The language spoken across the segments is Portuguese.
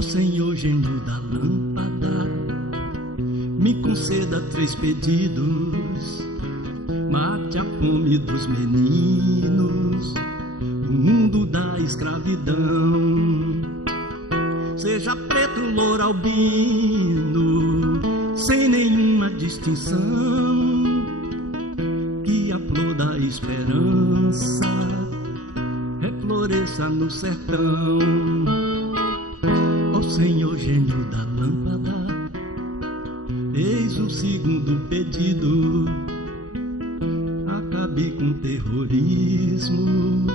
Ó Senhor, gênio da lâmpada, me conceda 3 pedidos. Mate a fome dos meninos do mundo da escravidão. Seja preto, louro, albino, sem nenhuma distinção. Que a flor da esperança refloresça no sertão. Ó Senhor, gênio da lâmpada, eis o 2º pedido. Acabe com o terrorismo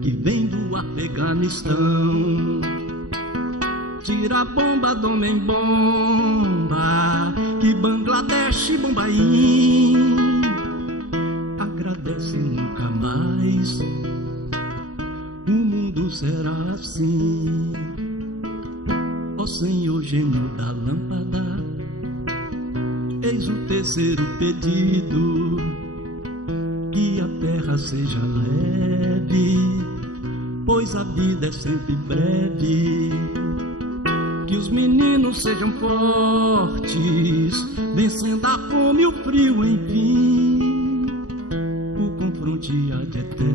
que vem do Afeganistão. Tira a bomba do homem bomba, que Bangladesh e Bombaim. Agradece nunca mais, o mundo será assim. Ó Senhor, gênio da lâmpada, eis o 3º pedido. Que a terra seja leve, pois a vida é sempre breve. Que os meninos sejam fortes, vencendo a fome e o frio, enfim. O confronto há de eterno